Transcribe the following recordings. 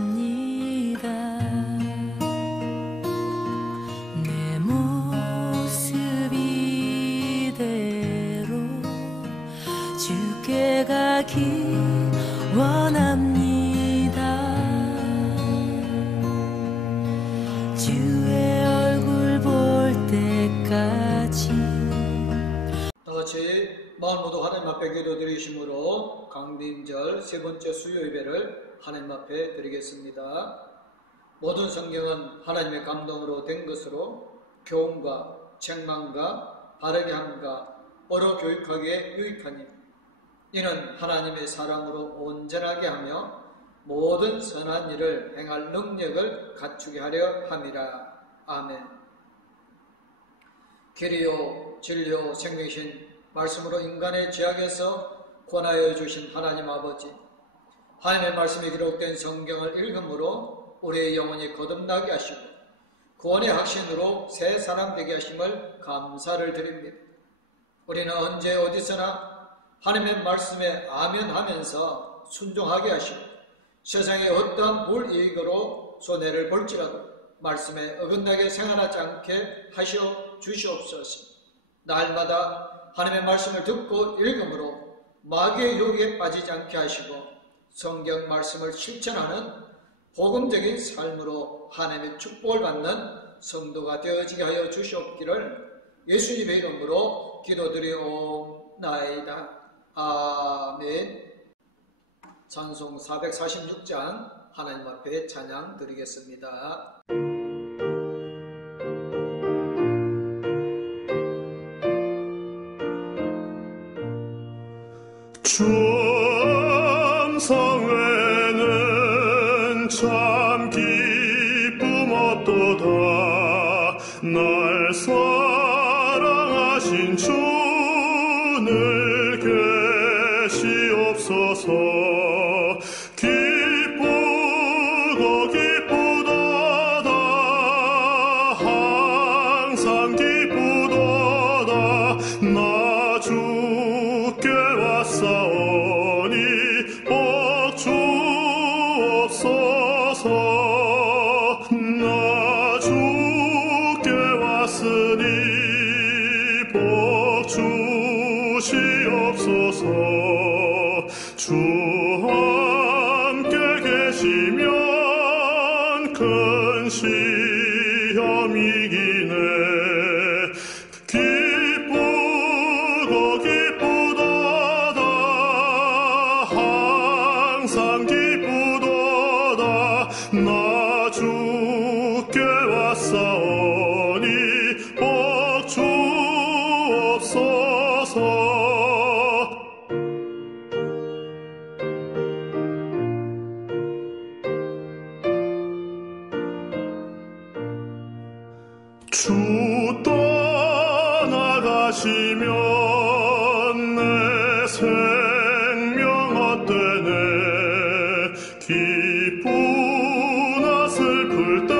예배합니다. 내 모습 이대로 주께 가기 원합니다. 주의 얼굴 볼 때까지. 다같이 마음 모두 하나님 앞에 기도드리심으로 강림절 세 번째 수요 예배를 하나님 앞에 드리겠습니다. 모든 성경은 하나님의 감동으로 된 것으로 교훈과 책망과 바르게 함과 어로 교육하기에 유익하니 이는 하나님의 사랑으로 온전하게 하며 모든 선한 일을 행할 능력을 갖추게 하려 함이라. 아멘. 길이요 진리요 생명이신 말씀으로 인간의 죄악에서 권하여 주신 하나님 아버지, 하나님의 말씀이 기록된 성경을 읽음으로 우리의 영혼이 거듭나게 하시고 구원의 확신으로 새 사람 되게 하심을 감사를 드립니다. 우리는 언제 어디서나 하나님의 말씀에 아멘하면서 순종하게 하시고 세상의 어떠한 불이익으로 손해를 볼지라도 말씀에 어긋나게 생활하지 않게 하시어 주시옵소서. 날마다 하나님의 말씀을 듣고 읽음으로 마귀의 유혹에 빠지지 않게 하시고 성경 말씀을 실천하는 복음적인 삶으로 하나님의 축복을 받는 성도가 되어지게 하여 주시옵기를 예수님의 이름으로 기도드리옵나이다. 아멘. 찬송 446장 하나님 앞에 찬양 드리겠습니다. 충성에는 참 기쁨 없도다. 날 사랑하신 주늘 계시옵소서. 기쁘고 기쁘도다. 항상 기쁘도다. 나 주께 왔사오니 복 주옵소서. 나 주께 왔으니 복 주시옵소서. 주 함께 계시면 큰 시험이기네. 기쁘고 기쁘도다. 항상 기쁘도다. 나 주께 왔사오니 복 주옵소서. 주 떠나가시면 내 생명 헛되네. 기쁘나 슬플 때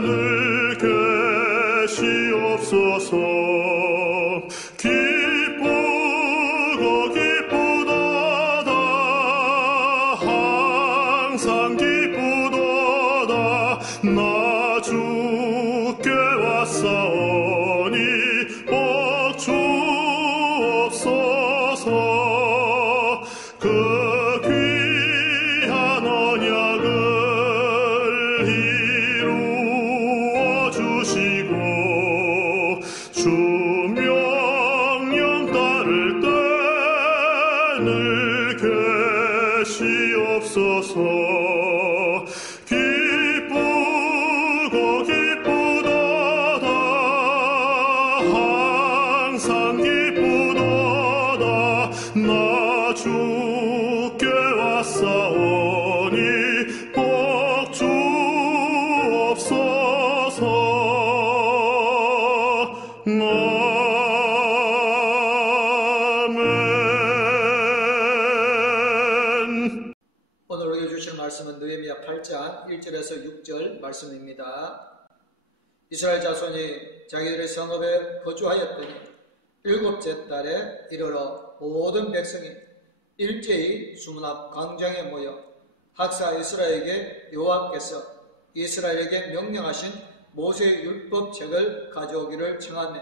늘 계시옵소서. 기쁘고 기쁘도다. 항상 기쁘도다. 나 주께 왔사오니 복 주옵소서. 그 귀한 언약을 이루어 주시고 주 명령 따를 때 늘 계시옵소서. 기쁘고 기쁘도다. 항상 기쁘도다. 나 주께 왔사오니 복 주옵소서. 아멘. 오늘 우리에게 주실 말씀은 느헤미야 8장 1절에서 6절 말씀입니다. 이스라엘 자손이 자기들의 성읍에 거주하였더니 일곱째 달에 이르러 모든 백성이 일제히 수문 앞 광장에 모여 학사 에스라에게 여호와께서 이스라엘에게 명령하신 모세의 율법책을 가져오기를 청하매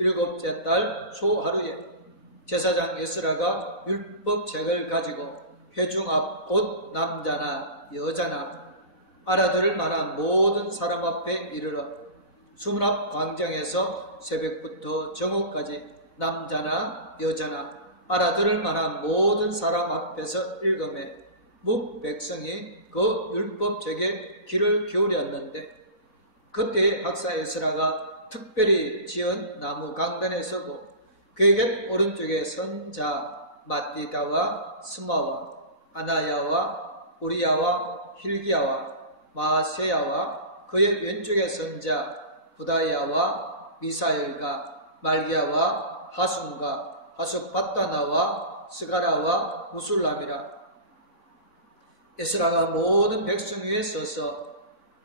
7째 달 초하루에 제사장 에스라가 율법책을 가지고 회중 앞 곧 남자나 여자나 알아들을 만한 모든 사람 앞에 이르러 수문 앞 광장에서 새벽부터 정오까지 남자나 여자나 알아들을 만한 모든 사람 앞에서 읽음에 뭇 백성이 그 율법책에 귀를 기울였는데 그때 학사 에스라가 특별히 지은 나무 강단에 서고 그에게 오른쪽에 선자 마띠다와 스마와 아나야와 우리야와 힐기야와 마세야와 그의 왼쪽에 선자 부다야와 미사엘과 말기야와 하순과 하숫바다나와 스가라와 무술람이라. 에스라가 모든 백성 위에 서서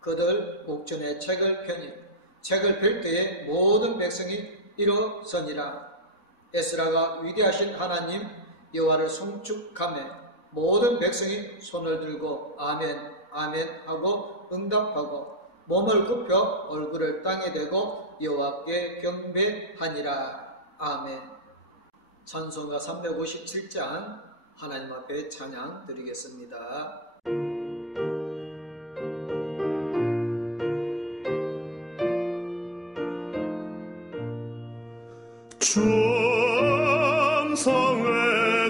그들 목전에 책을 펴니 책을 펼 때에 모든 백성이 일어서니라. 에스라가 위대하신 하나님 여호와를 송축하며 모든 백성이 손을 들고 아멘 아멘 하고 응답하고 몸을 굽혀 얼굴을 땅에 대고 여호와께 경배하니라. 아멘. 찬송가 357장 하나님 앞에 찬양 드리겠습니다.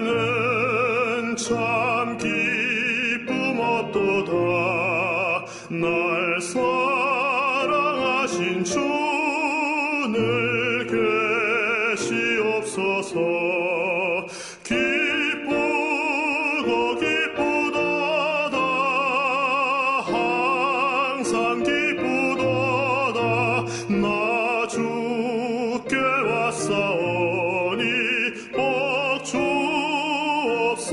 천성에는 참 기쁨 없도다. 날 사랑하신 주늘 계시옵소서. 기쁘고 기쁘도다. 항상 기쁘도다. 나 주께 왔사오니 복 주옵소서.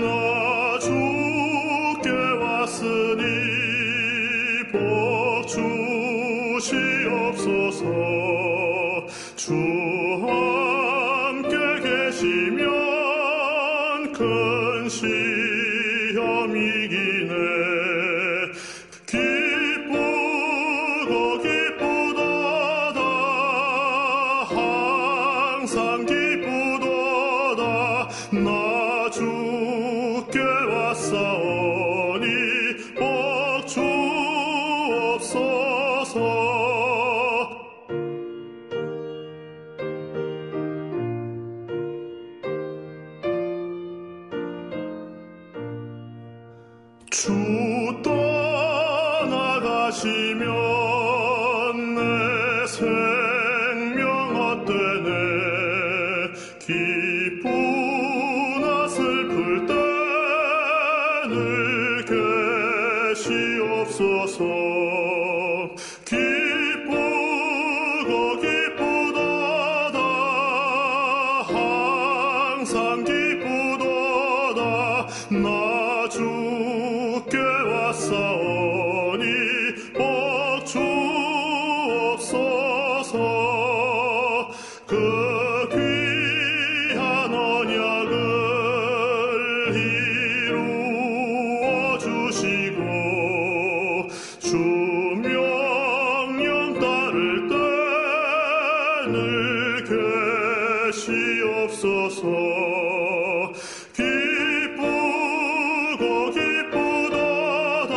나 주께 왔으니 복 주시옵소서. 주 함께 계시면 큰 시험이기네. 기쁘고 기쁘도다. 항상 기쁘도다. 나 주께 왔사오니 복 주옵소서. 주 떠나가시면 내 생명 헛되네. 기쁘나 슬플 때 늘 계시옵소서. 기쁘고 기쁘도다. 항상 기쁘도다. 나 주께 왔사오니 복 주옵소서. 그 귀한 언약을 이루어 주시고 주 명령 따를 때 늘 계시옵소서. 기쁘고 기쁘도다.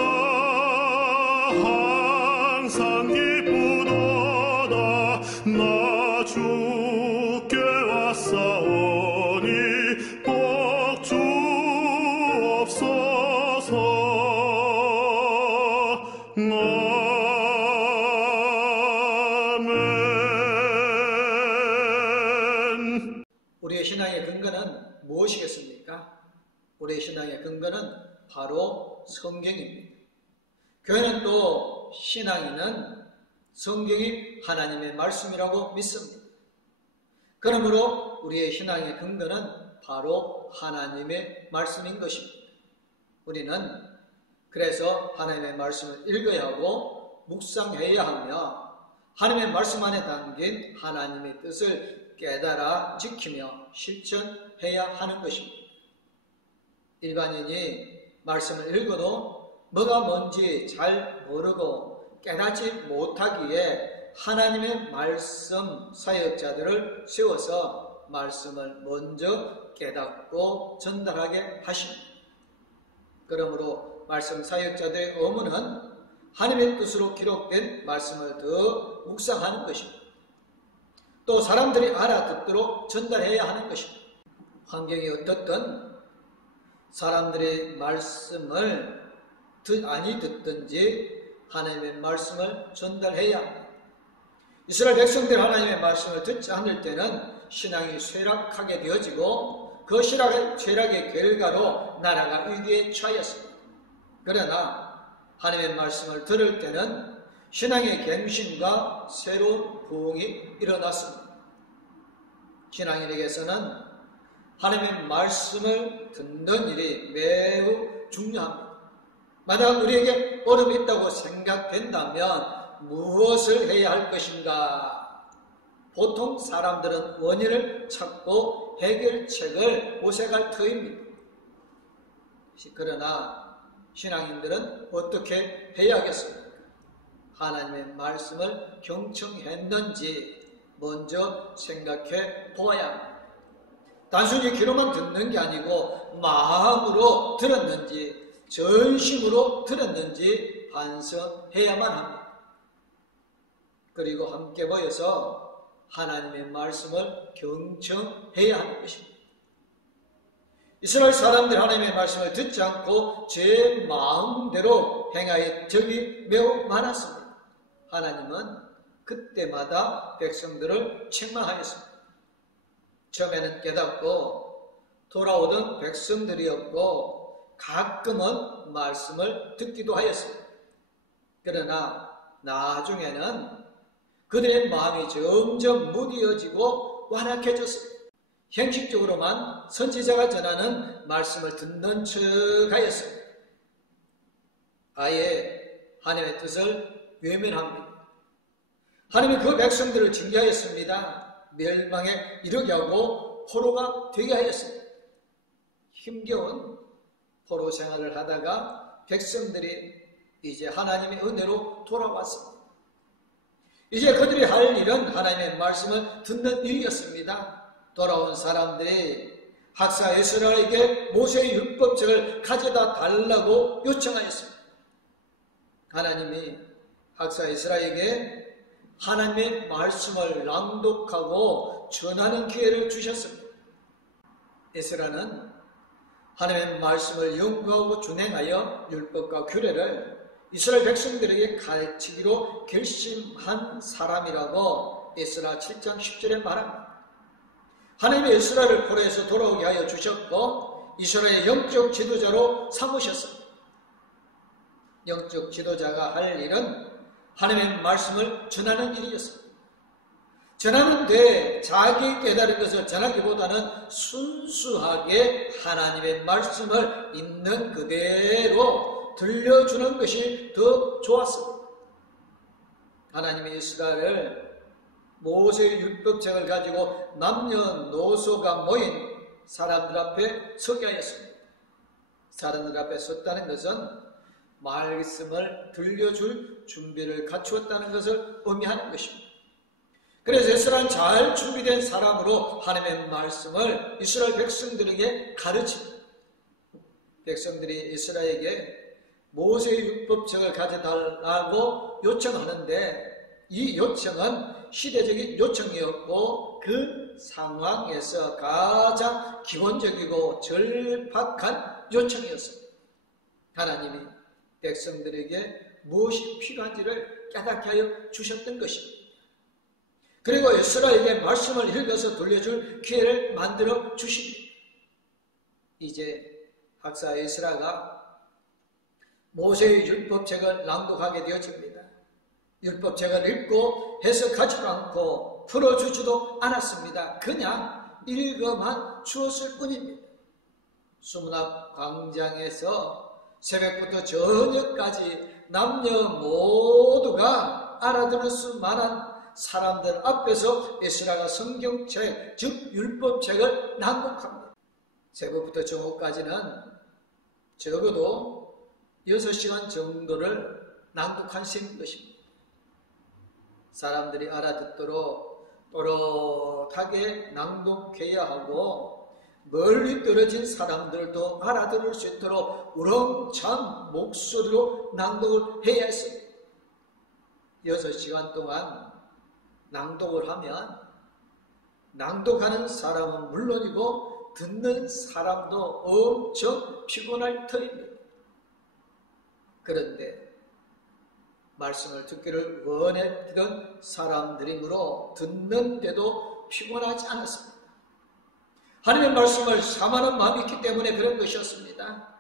항상 기쁘도다. 나 주께 왔사오니 복 주옵소서. 아멘. 우리의 신앙의 근거는 무엇이겠습니까? 우리의 신앙의 근거는 바로 성경입니다. 교회는 또 신앙인은 성경이 하나님의 말씀이라고 믿습니다. 그러므로 우리의 신앙의 근거는 바로 하나님의 말씀인 것입니다. 우리는 그래서 하나님의 말씀을 읽어야 하고 묵상해야 하며 하나님의 말씀 안에 담긴 하나님의 뜻을 깨달아 지키며 실천해야 하는 것입니다. 일반인이 말씀을 읽어도 뭐가 뭔지 잘 모르고 깨닫지 못하기에 하나님의 말씀 사역자들을 세워서 말씀을 먼저 깨닫고 전달하게 하십니다. 그러므로 말씀 사역자들의 의무는 하나님의 뜻으로 기록된 말씀을 더 묵상하는 것입니다. 또 사람들이 알아듣도록 전달해야 하는 것입니다. 환경이 어떻든 사람들의 말씀을 아니 듣든지 하나님의 말씀을 전달해야 합니다. 이스라엘 백성들 하나님의 말씀을 듣지 않을 때는 신앙이 쇠락하게 되어지고 그 쇠락의 결과로 나라가 위기에 처하였습니다. 그러나 하나님의 말씀을 들을 때는 신앙의 갱신과 새로운 부흥이 일어났습니다. 신앙인에게서는 하나님의 말씀을 듣는 일이 매우 중요합니다. 만약 우리에게 어려움이 있다고 생각된다면 무엇을 해야 할 것인가? 보통 사람들은 원인을 찾고 해결책을 모색할 터입니다. 그러나 신앙인들은 어떻게 해야 하겠습니까? 하나님의 말씀을 경청했는지 먼저 생각해 보아야 합니다. 단순히 귀로만 듣는 게 아니고 마음으로 들었는지 전심으로 들었는지 반성해야만 합니다. 그리고 함께 모여서 하나님의 말씀을 경청해야 하는 것입니다. 이스라엘 사람들 하나님의 말씀을 듣지 않고 제 마음대로 행하여 적이 매우 많았습니다. 하나님은 그때마다 백성들을 책망하였습니다. 처음에는 깨닫고 돌아오던 백성들이었고 가끔은 말씀을 듣기도 하였습니다. 그러나 나중에는 그들의 마음이 점점 무뎌지고 완악해졌습니다. 형식적으로만 선지자가 전하는 말씀을 듣는 척 하였습니다. 아예 하나님의 뜻을 외면합니다. 하나님이 그 백성들을 징계하였습니다. 멸망에 이르게 하고 포로가 되게 하였습니다. 힘겨운 포로 생활을 하다가 백성들이 이제 하나님의 은혜로 돌아왔습니다. 이제 그들이 할 일은 하나님의 말씀을 듣는 일이었습니다. 돌아온 사람들이 학사 에스라에게 모세의 율법책을 가져다 달라고 요청하였습니다. 하나님이 학사 에스라에게 하나님의 말씀을 낭독하고 전하는 기회를 주셨습니다. 에스라는 하나님의 말씀을 연구하고 준행하여 율법과 규례를 이스라엘 백성들에게 가르치기로 결심한 사람이라고 에스라 7장 10절에 말합니다. 하나님의 에스라를 포로에서 돌아오게 하여 주셨고 이스라엘의 영적 지도자로 삼으셨습니다. 영적 지도자가 할 일은 하나님의 말씀을 전하는 일이었습니다. 전하는데 자기 깨달은 것을 전하기보다는 순수하게 하나님의 말씀을 있는 그대로 들려주는 것이 더 좋았습니다. 하나님의 이스라엘을 모세의 율법책을 가지고 남녀노소가 모인 사람들 앞에 서게 하였습니다. 사람들 앞에 섰다는 것은 말씀을 들려줄 준비를 갖추었다는 것을 의미하는 것입니다. 그래서 에스라는 잘 준비된 사람으로 하나님의 말씀을 이스라엘 백성들에게 가르칩니다. 백성들이 에스라에게 모세의 율법책을 가져달라고 요청하는데 이 요청은 시대적인 요청이었고 그 상황에서 가장 기본적이고 절박한 요청이었습니다. 하나님이 백성들에게 무엇이 필요한지를 깨닫게 하여 주셨던 것입니다. 그리고 에스라에게 말씀을 읽어서 돌려줄 기회를 만들어 주십니다. 이제 학사 에스라가 모세의 율법책을 낭독하게 되어집니다. 율법책을 읽고 해석하지도 않고 풀어주지도 않았습니다. 그냥 읽어만 주었을 뿐입니다. 수문학 광장에서 새벽부터 저녁까지 남녀 모두가 알아들을 수 만한 사람들 앞에서 에스라가 성경책, 즉 율법책을 낭독합니다. 새벽부터 정오까지는 적어도 6시간 정도를 낭독한 셈인 것입니다. 사람들이 알아듣도록 또렷하게 낭독해야 하고 멀리 떨어진 사람들도 알아들을 수 있도록 우렁찬 목소리로 낭독을 해야 했습니다. 6시간 동안 낭독을 하면 낭독하는 사람은 물론이고 듣는 사람도 엄청 피곤할 터입니다. 그런데 말씀을 듣기를 원했던 사람들이므로 듣는데도 피곤하지 않았습니다. 하나님의 말씀을 사모하는 마음이 있기 때문에 그런 것이었습니다.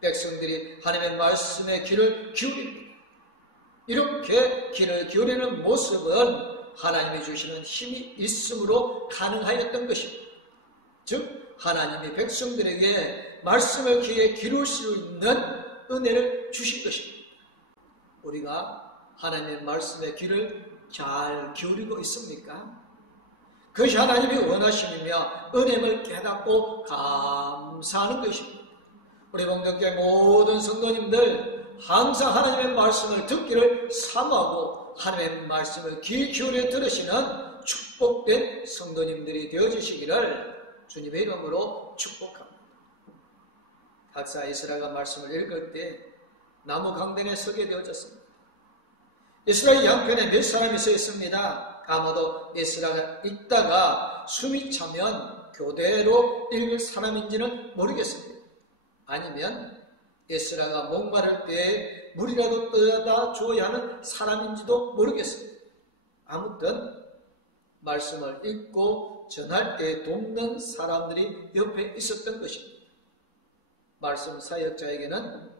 백성들이 하나님의 말씀에 귀를 기울입니다. 이렇게 귀를 기울이는 모습은 하나님이 주시는 힘이 있으므로 가능하였던 것입니다. 즉 하나님이 백성들에게 말씀을 귀에 기울일 수 있는 은혜를 주신 것입니다. 우리가 하나님의 말씀에 귀를 잘 기울이고 있습니까? 그것이 하나님이 원하심이며 은혜를 깨닫고 감사하는 것입니다. 우리 공동교회 모든 성도님들 항상 하나님의 말씀을 듣기를 사모하고 하나님의 말씀을 귀 기울여 들으시는 축복된 성도님들이 되어주시기를 주님의 이름으로 축복합니다. 박사 에스라가 말씀을 읽을 때 나무 강단에 서게 되어졌습니다. 에스라의 양편에 몇 사람이 서 있습니다. 아마도 에스라가 읽다가 숨이 차면 교대로 읽을 사람인지는 모르겠습니다. 아니면 에스라가 목마를 때에 물이라도 떠다 주어야 하는 사람인지도 모르겠습니다. 아무튼 말씀을 읽고 전할 때 돕는 사람들이 옆에 있었던 것입니다. 말씀 사역자에게는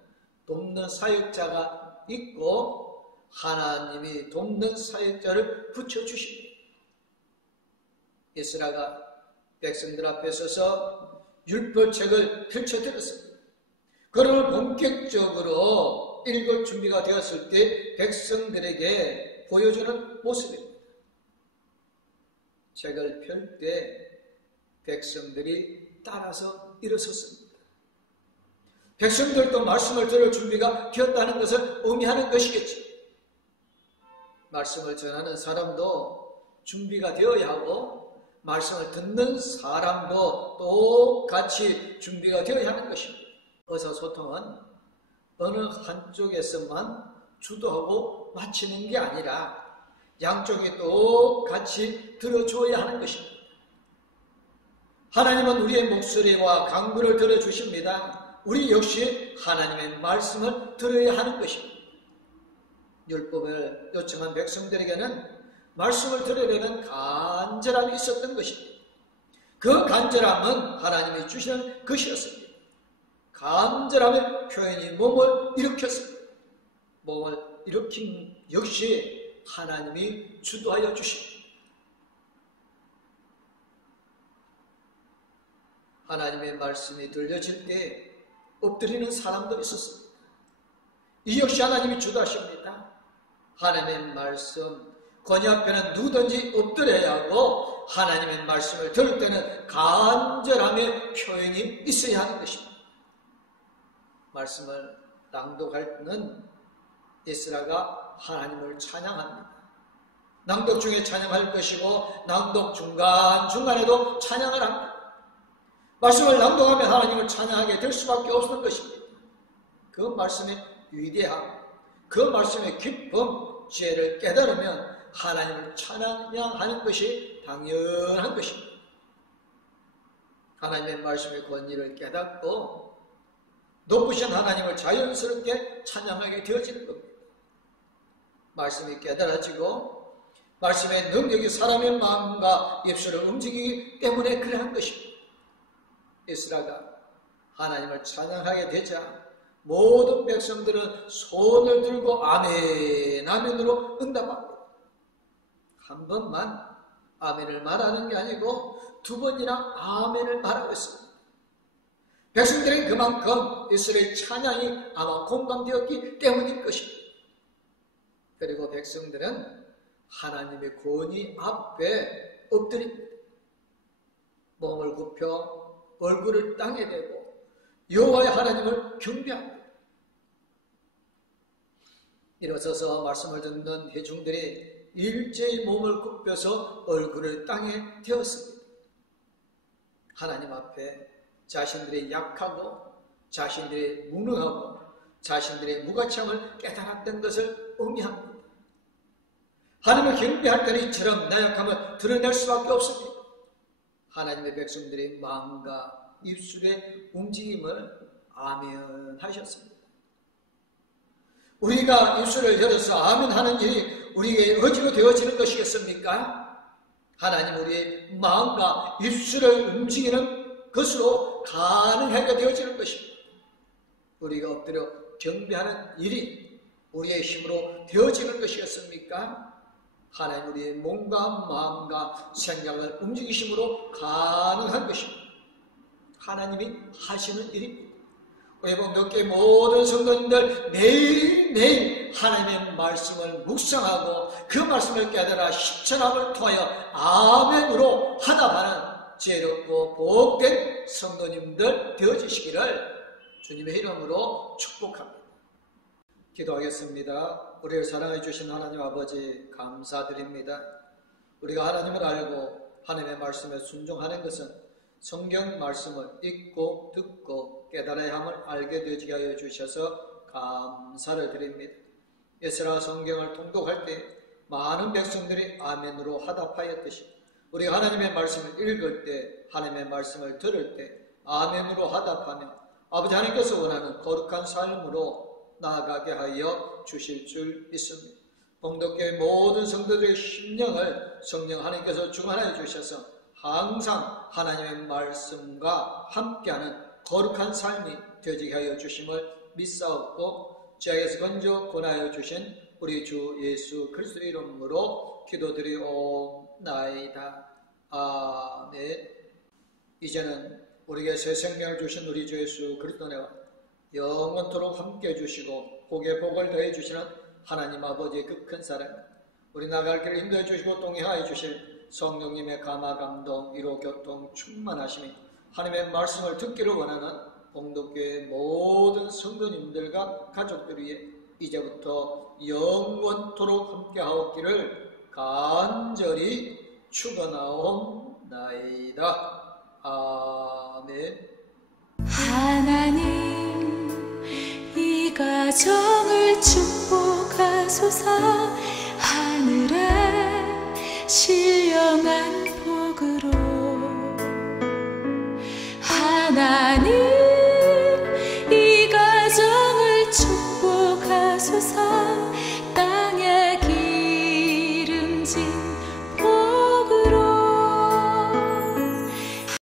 돕는 사역자가 있고 하나님이 돕는 사역자를 붙여주십니다. 에스라가 백성들 앞에 서서 율법책을 펼쳐드렸습니다. 그를 본격적으로 읽을 준비가 되었을 때 백성들에게 보여주는 모습입니다. 책을 펼 때 백성들이 따라서 일어섰습니다. 백성들도 말씀을 들을 준비가 되었다는 것을 의미하는 것이겠죠. 말씀을 전하는 사람도 준비가 되어야 하고 말씀을 듣는 사람도 똑같이 준비가 되어야 하는 것입니다. 의사소통은 어느 한쪽에서만 주도하고 마치는 게 아니라 양쪽이 똑같이 들어줘야 하는 것입니다. 하나님은 우리의 목소리와 강구를 들어주십니다. 우리 역시 하나님의 말씀을 들어야 하는 것입니다. 율법을 요청한 백성들에게는 말씀을 들으려는 간절함이 있었던 것입니다. 그 간절함은 하나님이 주시는 것이었습니다. 간절함의 표현이 몸을 일으켰습니다. 몸을 일으킨 역시 하나님이 주도하여 주십니다. 하나님의 말씀이 들려질 때 엎드리는 사람도 있었습니다. 이 역시 하나님이 주도하십니다. 하나님의 말씀 권위 앞에는 누구든지 엎드려야 하고 하나님의 말씀을 들을 때는 간절함의 표현이 있어야 하는 것입니다. 말씀을 낭독할 때는 에스라가 하나님을 찬양합니다. 낭독 중에 찬양할 것이고 낭독 중간중간에도 찬양을 합니다. 말씀을 낭독하면 하나님을 찬양하게 될 수밖에 없는 것입니다. 그 말씀의 위대함, 그 말씀의 기쁨, 지혜를 깨달으면 하나님을 찬양하는 것이 당연한 것입니다. 하나님의 말씀의 권위를 깨닫고 높으신 하나님을 자연스럽게 찬양하게 되어지는 겁니다. 말씀이 깨달아지고 말씀의 능력이 사람의 마음과 입술을 움직이기 때문에 그러한 것입니다. 에스라가 하나님을 찬양하게 되자 모든 백성들은 손을 들고 아멘, 아멘으로 응답합니다. 한 번만 아멘을 말하는 게 아니고 두 번이나 아멘을 말하고 있습니다. 백성들은 그만큼 에스라의 찬양이 아마 공감되었기 때문일 것입니다. 그리고 백성들은 하나님의 권위 앞에 엎드립니다. 몸을 굽혀 얼굴을 땅에 대고 여호와의 하나님을 경배합니다. 일어서서 말씀을 듣는 회중들이 일제히 몸을 굽혀서 얼굴을 땅에 대었습니다. 하나님 앞에 자신들의 약하고 자신들의 무능하고 자신들의 무가참을 깨달았던 것을 의미합니다. 하나님을 경배할 때는 이처럼 나약함을 드러낼 수밖에 없습니다. 하나님의 백성들의 마음과 입술의 움직임을 아멘 하셨습니다. 우리가 입술을 열어서 아멘 하는 일이 우리에게 어지로 되어지는 것이겠습니까? 하나님 우리의 마음과 입술을 움직이는 것으로 가능하게 되어지는 것입니다. 우리가 엎드려 경배하는 일이 우리의 힘으로 되어지는 것이겠습니까? 하나님 우리의 몸과 마음과 생각을 움직이심으로 가능한 것입니다. 하나님이 하시는 일입니다. 우리 본교회 모든 성도님들 매일매일 하나님의 말씀을 묵상하고 그 말씀을 깨달아 실천함을 통하여 아멘으로 하답하는 지혜롭고 복된 성도님들 되어주시기를 주님의 이름으로 축복합니다. 기도하겠습니다. 우리를 사랑해 주신 하나님 아버지 감사드립니다. 우리가 하나님을 알고 하나님의 말씀에 순종하는 것은 성경 말씀을 읽고 듣고 깨달아야 함을 알게 되게 하여 주셔서 감사를 드립니다. 에스라 성경을 통독할 때 많은 백성들이 아멘으로 하답하였듯이 우리가 하나님의 말씀을 읽을 때 하나님의 말씀을 들을 때 아멘으로 하답하며 아버지 하나님께서 원하는 거룩한 삶으로 나아가게 하여 주실 줄 믿습니다. 봉독교회 모든 성도들의 심령을 성령 하나님께서 충만하여 주셔서 항상 하나님의 말씀과 함께하는 거룩한 삶이 되게 하여 주심을 믿사옵고 죄악에서 건져 권하여 주신 우리 주 예수 그리스도의 이름으로 기도드리옵나이다. 아멘. 이제는 우리에게 새 생명을 주신 우리 주 예수 그리스도의 영원토록 함께해 주시고 복에 복을 더해 주시는 하나님 아버지의 그 큰 사랑, 우리 나갈 길을 인도해 주시고 동행하여 주실 성령님의 감화 감동 위로 교통 충만하심이 하나님의 말씀을 듣기를 원하는 봉독교회 모든 성도님들과 가족들 위해 이제부터 영원토록 함께하옵기를 간절히 축원하옵나이다. 아멘. 하나님 이 가정을 축복하소서.